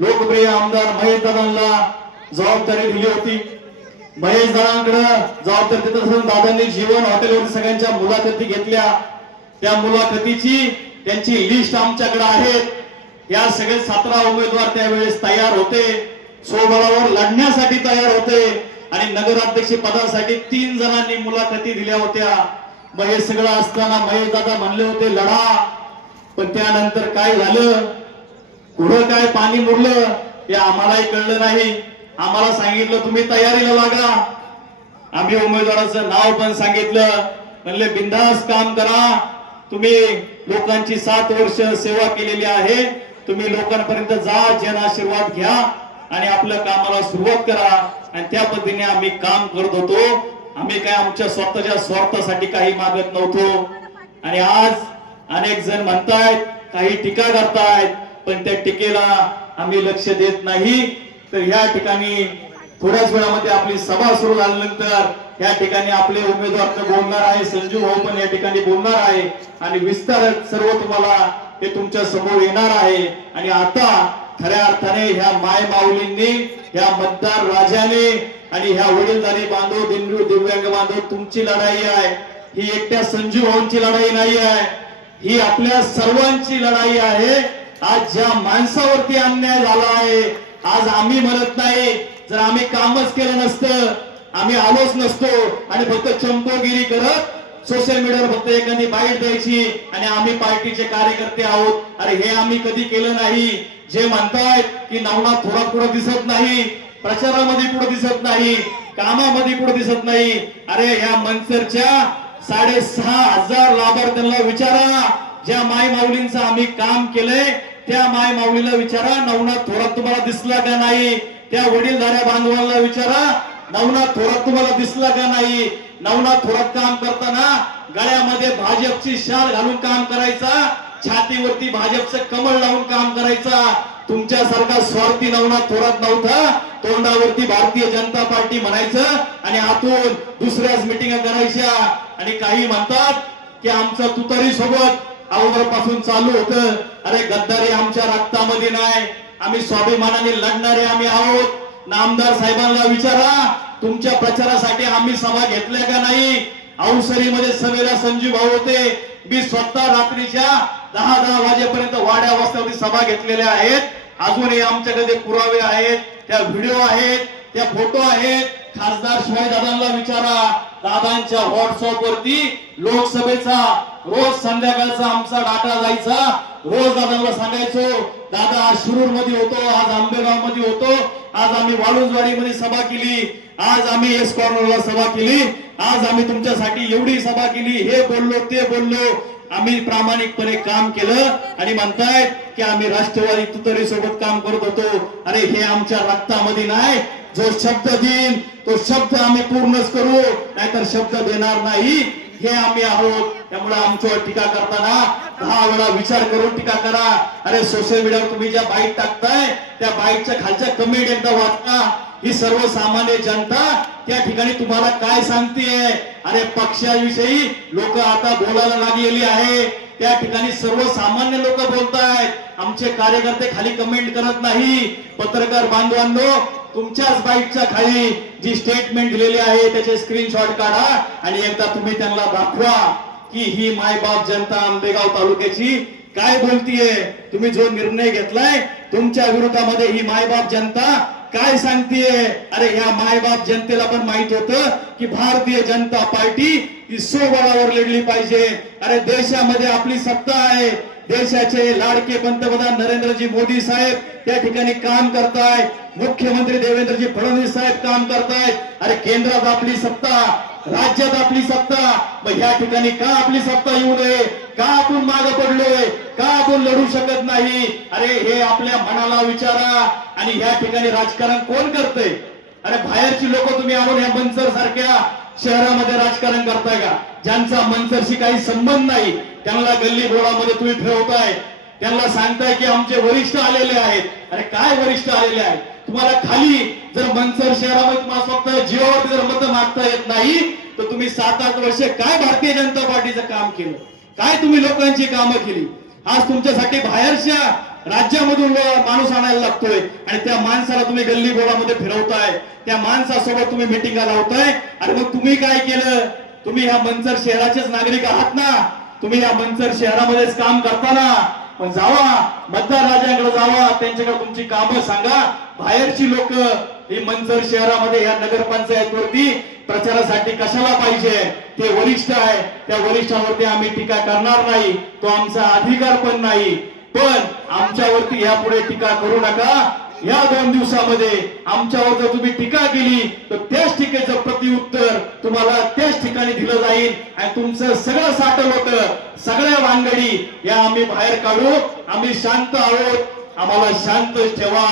लोकप्रिय आमदार महेश दादांना जबाबदारी दिली होती. महेश दादांकडे जबाबदारी देत दादांनी जीवन हॉटेलवरती सगळ्यांच्या मुलाखती घेतल्या. त्या मुलाखतीची त्यांची लिस्ट आमच्याकडे आहेत या सगळे सतरा उमेदवार त्यावेळेस तयार होते. स्वबळावर लढण्यासाठी तयार होते. आणि नगराध्यक्ष पदासाठी तीन जणांनी मुलाखती दिल्या होत्या. मग हे सगळं असताना महेश दादा म्हणले होते लढा. पण त्यानंतर काय झालं? पुढं काय पाणी मुरलं हे आम्हालाही कळलं नाही. आम्हाला सांगितलं तुम्ही तयारीला लागा. आम्ही उमेदवाराचं नाव पण सांगितलं. म्हणले बिंदास काम करा. तुम्ही लोकांची सात वर्ष सेवा केलेली आहे. तुम्ही लोकांपर्यंत जा जन आशीर्वाद घ्या आणि आपल्या कामाला सुरुवात करा. आणि त्या पद्धतीने आम्ही काम करत होतो. आम्ही काय आमच्या स्वतःच्या स्वार्थासाठी काही मागत नव्हतो. आणि आज अनेक जण म्हणतायत काही टीका करतायत. पण त्या टीकेला आम्ही लक्ष देत नाही. तर ह्या ठिकाणी थोड्याच वेळामध्ये आपली सभा सुरू झाल्यानंतर या ठिकाणी आपले उमेदवार तर बोलणार आहे संजू भाऊ पण या ठिकाणी बोलणार आहे. आणि विस्तार सर्व तुम्हाला हे तुमच्यासमोर येणार आहे. आणि आता खऱ्या अर्थाने ह्या माय माऊलींनी ह्या मतदार राजाने आणि ह्या वडीलधारी बांधव दिंडू दिव्यांग बांधव तुमची लढाई आहे. ही एकट्या संजू भाऊंची लढाई नाही आहे. ही आपल्या सर्वांची लढाई आहे. आज ज्या माणसावरती अन्याय झाला आहे आज आम्ही म्हणत नाही. जर आम्ही कामच केलं नसतं आम्ही आलोच नसतो आणि फक्त चंपोगिरी करत सोशल मीडियावर फक्त एखादी बाईट द्यायची आणि आम्ही पार्टीचे कार्यकर्ते आहोत. अरे हे आम्ही कधी केलं नाही. जे म्हणतायत की नवनाथ थोडा पुढे दिसत नाही प्रचारामध्ये पुढे दिसत नाही कामामध्ये पुढे दिसत नाही. अरे ह्या मनसरच्या साडेसहा हजार लाभार्थ्यांना विचारा. ज्या माय माऊलींचं आम्ही काम केलंय त्या माय माऊलीला विचारा नवनाथ थोरात तुम्हाला दिसला का नाही? त्या वडीलधाऱ्या बांधवांना विचारा नवनाथ थोरात तुम्हाला दिसला का नाही? नवनाथ थोरात काम करताना गळ्यामध्ये भाजपची शाल घालून काम करायचा छातीवरती भाजपचं कमळ लावून काम करायचा. तुमच्यासारखा स्वार्थी नवनाथ थोरात नव्हता. तोंडावरती भारतीय जनता पार्टी म्हणायचं आणि आतून दुसऱ्याच मिटिंग करायच्या. आणि काही म्हणतात की आमचं तुतारी सोबत अगोदरपासून चालू होतं. अरे गद्दारी आमच्या रक्तामध्ये नाही. आम्ही स्वाभिमानाने लढणारे आम्ही आहोत. नामदार साहेबांना विचारा तुमच्या प्रचारासाठी आम्ही सभा घेतल्या का नाही? औसरीमध्ये सभेला संजीव भाऊ होते. मी स्वतः रात्रीच्या दहा दहा वाजेपर्यंत वाड्या वाजतावरती सभा घेतलेल्या आहेत. अजूनही आमच्याकडे पुरावे आहेत त्या व्हिडिओ आहेत त्या फोटो आहेत. खासदार शिवाय दादांना विचारा दादांच्या व्हॉट्सअप वरती लोकसभेचा रोज संध्याकाळचा आमचा डाटा जायचा. रोज दादांना सांगायचो दादा आज शिरूरमध्ये होतो आज आंबेगावमध्ये होतो आज आम्ही वाळुंजवाडी मध्ये सभा केली आज आम्ही एस कॉर्नरला सभा केली आज आम्ही तुमच्यासाठी एवढी सभा केली हे बोललो ते बोललो. आम्ही प्रामाणिकपणे काम केलं आणि म्हणतायत की आम्ही राष्ट्रवादी तुतरी सोबत काम करत होतो. अरे हे आमच्या रक्तामध्ये नाही. जो शब्द देईन तो शब्द आम्ही पूर्णच करू. नाहीतर शब्द देणार नाही. हे आम्ही आहोत. त्यामुळे आमच्यावर टीका करताना दहा वेळा विचार करून टीका करा. अरे सोशल मीडियावर तुम्ही ज्या बाईट टाकताय त्या बाईटच्या खालच्या कमेंट एकदा वाचता ही सर्वसामान्य जनता त्या ठिकाणी तुम्हाला काय सांगते अरे पक्षाविषयी लोक आता बोलायला लागलेली आहे. त्या ठिकाणी सर्वसामान्य लोक बोलतायत. आमचे कार्यकर्ते खाली कमेंट करत नाही. पत्रकार बांधवांनो तुमच्याच बाईकच्या खाली जी स्टेटमेंट दिलेली आहे त्याचे स्क्रीनशॉट काढा आणि एकदा तुम्ही त्यांना दाखवा की ही मायबाप जनता आंबेगाव तालुक्याची काय बोलतीये? तुम्ही जो निर्णय घेतलाय तुमच्या विरोधामध्ये ही मायबाप जनता काय सांगतीये? अरे ह्या मायबाप जनतेला पण माहीत होतं की भारतीय जनता पार्टी ही सोबळावर लढली पाहिजे. अरे देशामध्ये आपली सत्ता आहे. देशाचे लाडके पंतप्रधान नरेंद्रजी मोदी साहेब त्या ठिकाणी काम करताय. मुख्यमंत्री देवेंद्रजी फडणवीस साहेब काम करतायत अरे केंद्रात आपली सत्ता राज्यात आपली सत्ता. मग या ठिकाणी का आपली सत्ता येऊ नये? का आपण मागे पडलोय? का आपण लढू शकत नाही? अरे हे आपल्या मनाला विचारा. आणि ह्या ठिकाणी राजकारण कोण करतंय? अरे बाहेरची लोक तुम्ही आणून ह्या मनसर सारख्या शहरामध्ये राजकारण करताय का? ज्यांचा मनसरशी काही संबंध नाही. त्यांना गल्ली बोळामध्ये तुम्ही फिरवताय. त्यांना सांगताय की आमचे वरिष्ठ आलेले आहेत. अरे काय वरिष्ठ आलेले आहेत? तुम्हाला खाली जर मनसर शहरामध्ये तुम्हाला फक्त जर मत मागता येत नाही तर तुम्ही सात आठ वर्ष काय भारतीय जनता पार्टीचं काम केलं? काय तुम्ही लोकांची कामं केली? आज तुमच्यासाठी बाहेरच्या राज्यामधून माणूस आणायला लागतोय आणि त्या माणसाला तुम्ही गल्ली बोळामध्ये फिरवताय. त्या माणसासोबत तुम्ही मिटिंगा लावताय. आणि मग तुम्ही काय केलं? तुम्ही ह्या मनसर शहराचेच नागरिक आहात ना? तुम्ही या मंचर शहरामध्येच काम करताना पण जावा मतदार राजांकडे जावा त्यांच्याकडे तुमची कामं सांगा. बाहेरची लोक ही मंचर शहरामध्ये या नगरपंचायत वरती प्रचारासाठी कशाला पाहिजे? ते वरिष्ठ आहे. त्या वरिष्ठावरती आम्ही टीका करणार नाही. तो आमचा अधिकार पण नाही. पण आमच्यावरती यापुढे टीका करू नका. या दोन दिवसामध्ये आमच्यावर जर तुम्ही टीका केली तर त्याच टीकेचं प्रतिउत्तर तुम्हाला त्याच ठिकाणी दिलं जाईल. आणि तुमचं सगळं साठं होतं सगळ्या भानगडी या आम्ही बाहेर काढू. आम्ही शांत आहोत. आम्हाला शांत ठेवा.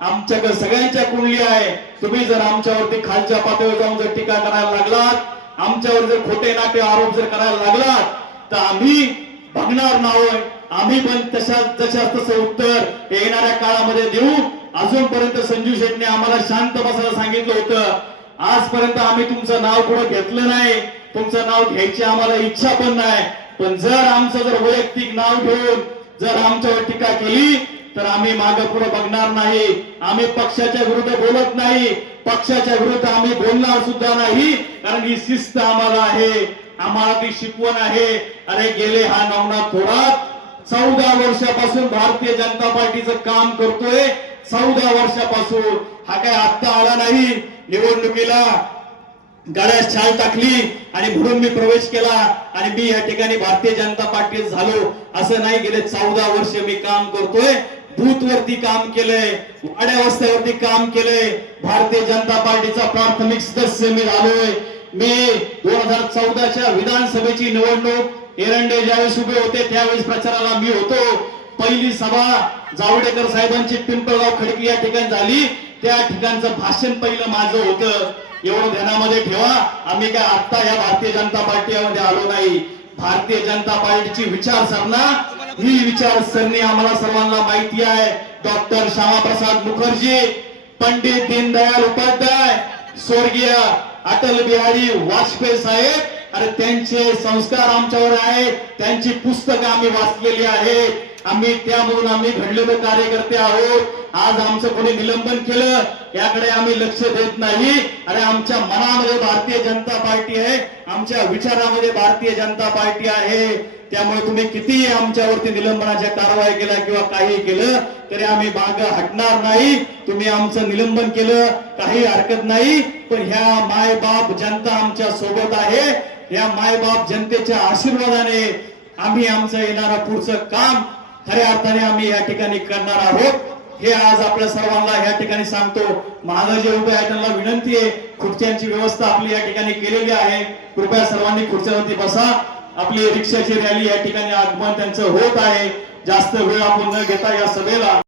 आमच्याकडे सगळ्यांच्या कुंडली आहे. तुम्ही जर आमच्यावरती खालच्या पातळीवर जाऊन जर टीका करायला लागलात आमच्यावर जर खोटे नाटे आरोप जर करायला लागलात तर आम्ही बघणार नाही. आम्ही पण तशा तशाच तसं उत्तर येणाऱ्या काळामध्ये देऊ. अजूनपर्यंत संजू शेटने आम्हाला शांत बसायला सांगितलं होतं. आजपर्यंत आम्ही तुमचं नाव पुढे घेतलं नाही तुमचं नाव घ्यायची आम्हाला इच्छा पण नाही. पण जर आमचं जर वैयक्तिक नाव घेऊन जर आमच्यावर टीका केली तर आम्ही मागे पुढे बघणार नाही. आम्ही पक्षाच्या विरुद्ध बोलत नाही. पक्षाच्या विरुद्ध आम्ही बोलणार सुद्धा नाही. कारण ही शिस्त आम्हाला आहे. आम्हाला ती शिकवण आहे. अरे गेले हा नवनाथ थोरात. चौदा वर्षापासून भारतीय जनता पार्टीचं काम करतोय. चौदा वर्षापासून हा काय आत्ता आला नाही. निवडणुकीला गळ्यात छाल टाकली आणि म्हणून मी प्रवेश केला आणि मी या ठिकाणी भारतीय जनता पार्टीत झालो. असं नाही गेले चौदा वर्ष मी काम करतोय. बूथ वरती काम केलंय वाड्या काम केलंय. भारतीय जनता पार्टीचा प्राथमिक सदस्य मी झालोय. मी दोन हजार चौदाच्या विधानसभेची निवडणूक एरंडे ज्यावेळेस उभे होते त्यावेळेस प्रचाराला मी होतो. पहिली सभा जावडेकर साहेबांची पिंपळगाव खडकी या ठिकाणी झाली. त्या ठिकाणचं भाषण पहिलं माझं होतं. एवढं ध्यानामध्ये ठेवा. आम्ही काय आता या भारतीय जनता पार्टीमध्ये आलो नाही. भारतीय जनता पार्टीची विचारसरणा ही विचारसरणी आम्हाला सर्वांना माहिती आहे. डॉक्टर श्यामाप्रसाद मुखर्जी पंडित दीनदयाल उपाध्याय स्वर्गीय अटल बिहारी वाजपेयी साहेब. अरे त्यांचे संस्कार आमच्यावर आहे त्यांची पुस्तकं आम्ही वाचलेली आहेत. आम्ही त्यामधून आम्ही घडलेले कार्यकर्ते आहोत. आज आमचं कोणी निलंबन केलं याकडे आम्ही लक्ष देत नाही. अरे आमच्या मनामध्ये भारतीय जनता पार्टी आहे. आमच्या विचारामध्ये भारतीय जनता पार्टी आहे. त्यामुळे तुम्ही कितीही आमच्यावरती निलंबनाच्या कारवाई केल्या किंवा काही केलं तरी आम्ही माग हटणार नाही. तुम्ही आमचं निलंबन केलं काही हरकत नाही. पण ह्या माय बाप जनता आमच्यासोबत आहे. या माय बाप जनतेच्या आशीर्वादाने आम्ही आमचं येणारा पुढचं काम खऱ्या अर्थाने आम्ही या ठिकाणी करणार आहोत. हे आज आपल्या सर्वांना या ठिकाणी सांगतो. महाराज जे उभे आहे त्यांना विनंती आहे. खुर्च्यांची व्यवस्था आपली या ठिकाणी केलेली आहे. कृपया सर्वांनी खुर्च्यांवरती बसा. आपली रिक्षाची रॅली या ठिकाणी आगमन त्यांचं होत आहे. जास्त वेळ आपण न घेता या सभेला